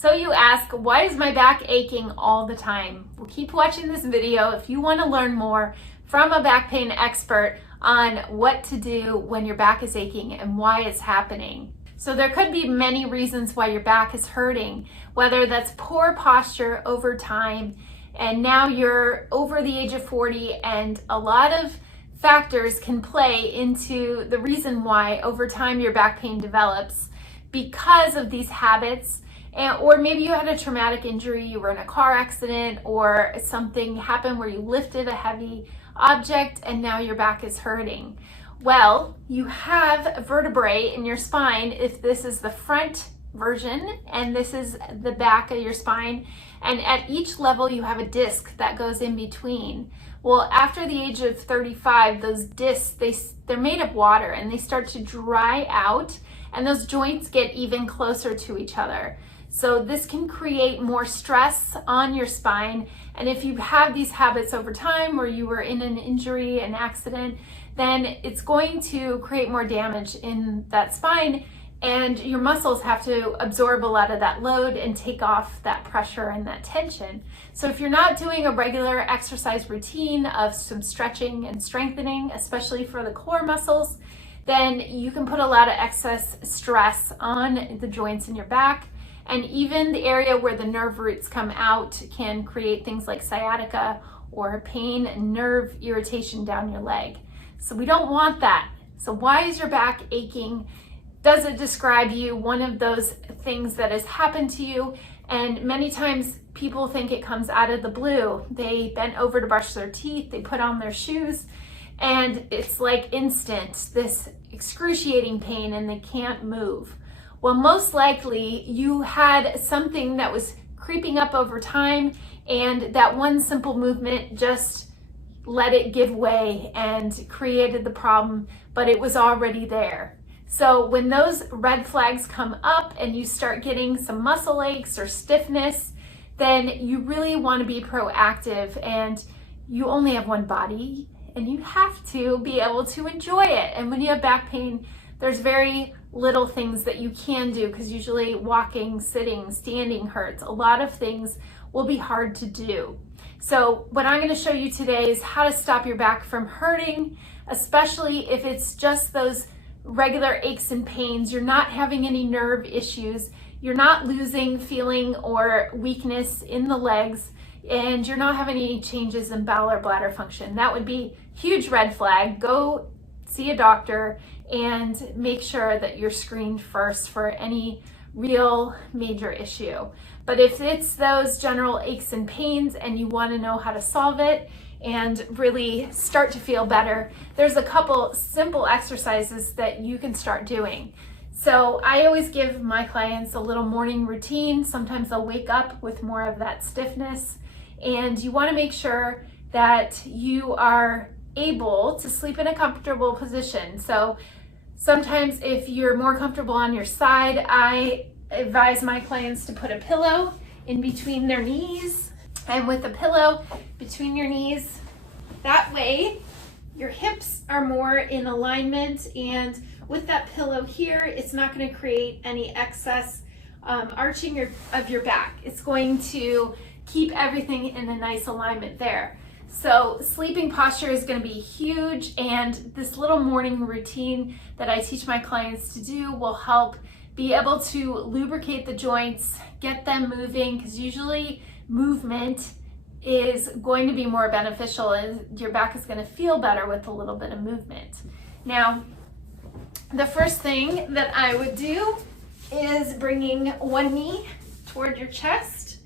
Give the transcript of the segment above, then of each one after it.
So you ask, why is my back aching all the time? Well, keep watching this video if you want to learn more from a back pain expert on what to do when your back is aching and why it's happening. So there could be many reasons why your back is hurting, whether that's poor posture over time, and now you're over the age of 40, and a lot of factors can play into the reason why over time your back pain develops because of these habits. Or maybe you had a traumatic injury, you were in a car accident, or something happened where you lifted a heavy object and now your back is hurting. Well, you have vertebrae in your spine if this is the front version and this is the back of your spine, and at each level you have a disc that goes in between. Well, after the age of 35, those discs, they're made of water and they start to dry out, and those joints get even closer to each other. So this can create more stress on your spine. And if you have these habits over time, or you were in an injury, an accident, then it's going to create more damage in that spine, and your muscles have to absorb a lot of that load and take off that pressure and that tension. So if you're not doing a regular exercise routine of some stretching and strengthening, especially for the core muscles, then you can put a lot of excess stress on the joints in your back. And even the area where the nerve roots come out can create things like sciatica or pain and nerve irritation down your leg. So we don't want that. So why is your back aching? Does it describe you? One of those things that has happened to you. And many times people think it comes out of the blue. They bent over to brush their teeth, they put on their shoes, and it's like instant, this excruciating pain, and they can't move. Well, most likely you had something that was creeping up over time, and that one simple movement just let it give way and created the problem, but it was already there. So when those red flags come up and you start getting some muscle aches or stiffness, then you really want to be proactive, and you only have one body and you have to be able to enjoy it. And when you have back pain, there's very little things that you can do, because usually walking, sitting, standing hurts. A lot of things will be hard to do. So what I'm going to show you today is how to stop your back from hurting, especially if it's just those regular aches and pains. You're not having any nerve issues. You're not losing feeling or weakness in the legs, and you're not having any changes in bowel or bladder function. That would be a huge red flag. Go see a doctor and make sure that you're screened first for any real major issue. But if it's those general aches and pains and you want to know how to solve it and really start to feel better, there's a couple simple exercises that you can start doing. So I always give my clients a little morning routine. Sometimes they'll wake up with more of that stiffness, and you want to make sure that you are able to sleep in a comfortable position. So sometimes if you're more comfortable on your side, I advise my clients to put a pillow in between their knees, and with a pillow between your knees, that way your hips are more in alignment, and with that pillow here, it's not going to create any excess arching of your back. It's going to keep everything in a nice alignment there. So sleeping posture is going to be huge, and this little morning routine that I teach my clients to do will help be able to lubricate the joints, get them moving, because usually movement is going to be more beneficial, and your back is going to feel better with a little bit of movement. Now, the first thing that I would do is bringing one knee toward your chest,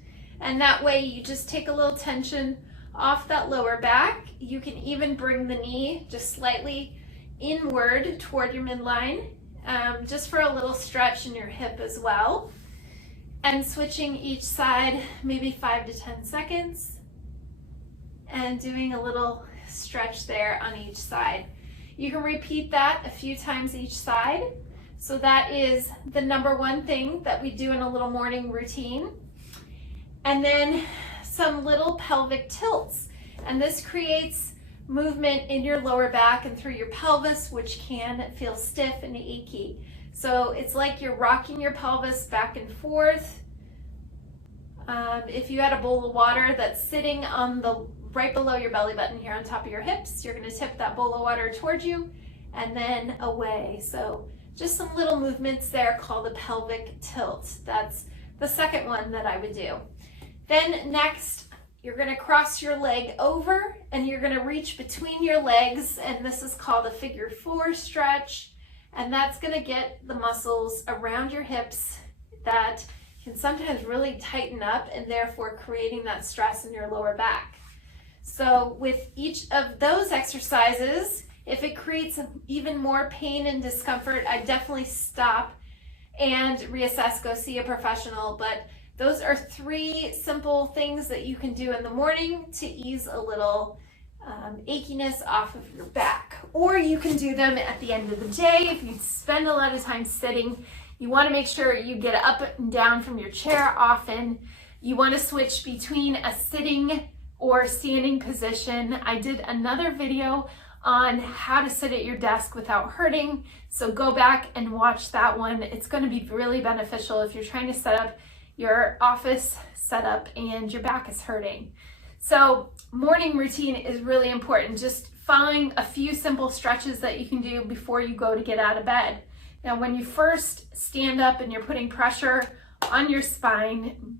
and that way you just take a little tension off that lower back. You can even bring the knee just slightly inward toward your midline, just for a little stretch in your hip as well. And switching each side, maybe 5 to 10 seconds, and doing a little stretch there on each side. You can repeat that a few times each side. So that is the number one thing that we do in a little morning routine. And then some little pelvic tilts, and this creates movement in your lower back and through your pelvis, which can feel stiff and achy. So it's like you're rocking your pelvis back and forth, If you had a bowl of water that's sitting on the right below your belly button here on top of your hips, you're going to tip that bowl of water towards you and then away. So just some little movements there called a pelvic tilt. That's the second one that I would do. Then next, you're going to cross your leg over and you're going to reach between your legs, and this is called a figure 4 stretch, and that's going to get the muscles around your hips that can sometimes really tighten up and therefore creating that stress in your lower back. So with each of those exercises, if it creates even more pain and discomfort, I definitely stop and reassess, go see a professional. But those are 3 simple things that you can do in the morning to ease a little achiness off of your back. Or you can do them at the end of the day. If you spend a lot of time sitting, you want to make sure you get up and down from your chair often. You want to switch between a sitting or standing position. I did another video on how to sit at your desk without hurting, so go back and watch that one. It's going to be really beneficial if you're trying to set up your office setup and your back is hurting. So morning routine is really important. Just following a few simple stretches that you can do before you go to get out of bed. Now, when you first stand up and you're putting pressure on your spine,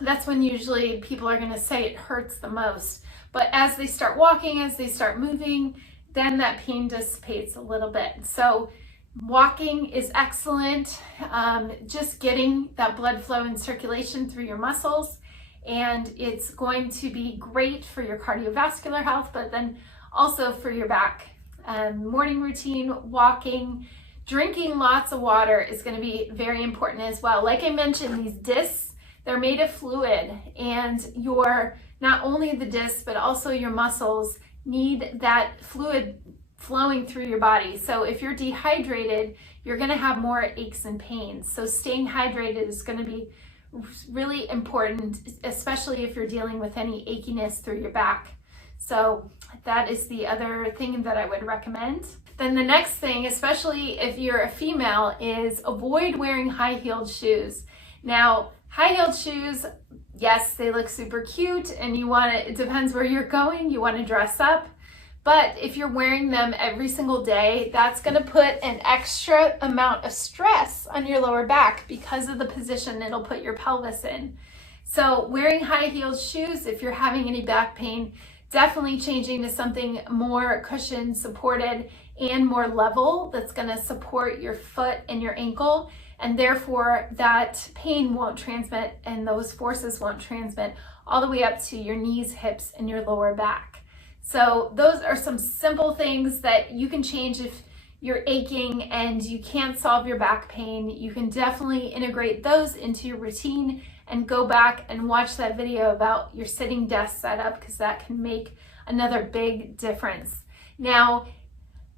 that's when usually people are going to say it hurts the most. But as they start walking, as they start moving, then that pain dissipates a little bit. So walking is excellent. Just getting that blood flow and circulation through your muscles, and it's going to be great for your cardiovascular health, but then also for your back. Morning routine, walking, drinking lots of water is going to be very important as well. Like I mentioned, these discs, they're made of fluid, and not only the discs, but also your muscles need that fluid flowing through your body. So if you're dehydrated, you're going to have more aches and pains. So staying hydrated is going to be really important, especially if you're dealing with any achiness through your back. So that is the other thing that I would recommend. Then the next thing, especially if you're a female, is avoid wearing high-heeled shoes. Now, high-heeled shoes, yes, they look super cute, and it depends where you're going, you want to dress up. But if you're wearing them every single day, that's going to put an extra amount of stress on your lower back because of the position it'll put your pelvis in. So wearing high-heeled shoes, if you're having any back pain, definitely changing to something more cushioned, supported, and more level that's going to support your foot and your ankle, and therefore that pain won't transmit and those forces won't transmit all the way up to your knees, hips, and your lower back. So those are some simple things that you can change if you're aching and you can't solve your back pain. You can definitely integrate those into your routine and go back and watch that video about your sitting desk setup, because that can make another big difference. Now,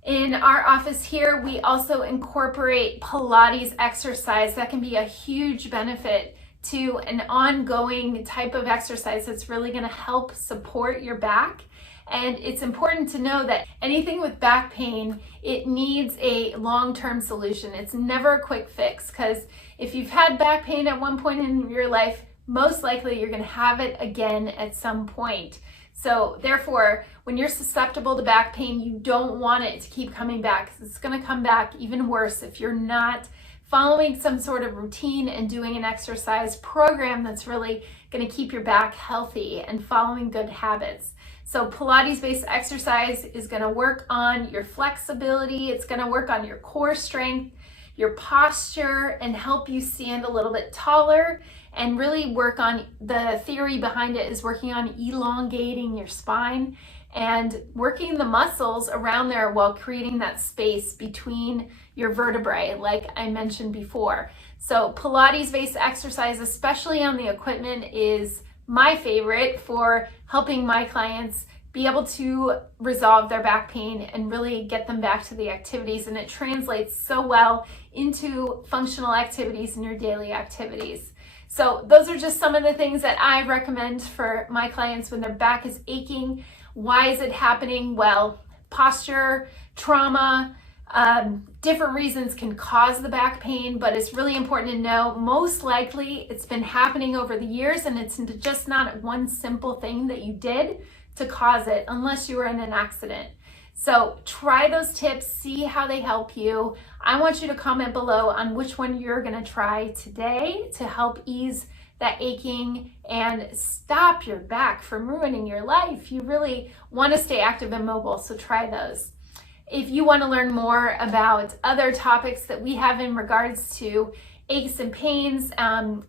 in our office here, we also incorporate Pilates exercise. That can be a huge benefit to an ongoing type of exercise that's really going to help support your back. And it's important to know that anything with back pain, it needs a long-term solution. It's never a quick fix, because if you've had back pain at one point in your life, most likely you're going to have it again at some point. So therefore, when you're susceptible to back pain, you don't want it to keep coming back, because it's going to come back even worse if you're not following some sort of routine and doing an exercise program that's really going to keep your back healthy and following good habits. So Pilates-based exercise is going to work on your flexibility. It's going to work on your core strength, your posture, and help you stand a little bit taller, and really work on, the theory behind it is working on elongating your spine and working the muscles around there while creating that space between your vertebrae, like I mentioned before. So Pilates-based exercise, especially on the equipment, is my favorite for helping my clients be able to resolve their back pain and really get them back to the activities. And it translates so well into functional activities in your daily activities. So those are just some of the things that I recommend for my clients when their back is aching. Why is it happening? Well, posture, trauma, Different reasons can cause the back pain, but it's really important to know most likely it's been happening over the years, and it's just not one simple thing that you did to cause it unless you were in an accident. So try those tips, see how they help you. I want you to comment below on which one you're going to try today to help ease that aching and stop your back from ruining your life. You really want to stay active and mobile, so try those. If you want to learn more about other topics that we have in regards to aches and pains,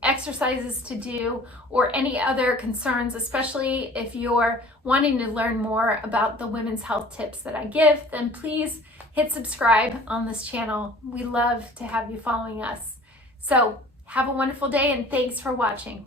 exercises to do, or any other concerns, especially if you're wanting to learn more about the women's health tips that I give, then please hit subscribe on this channel. We love to have you following us. So have a wonderful day, and thanks for watching.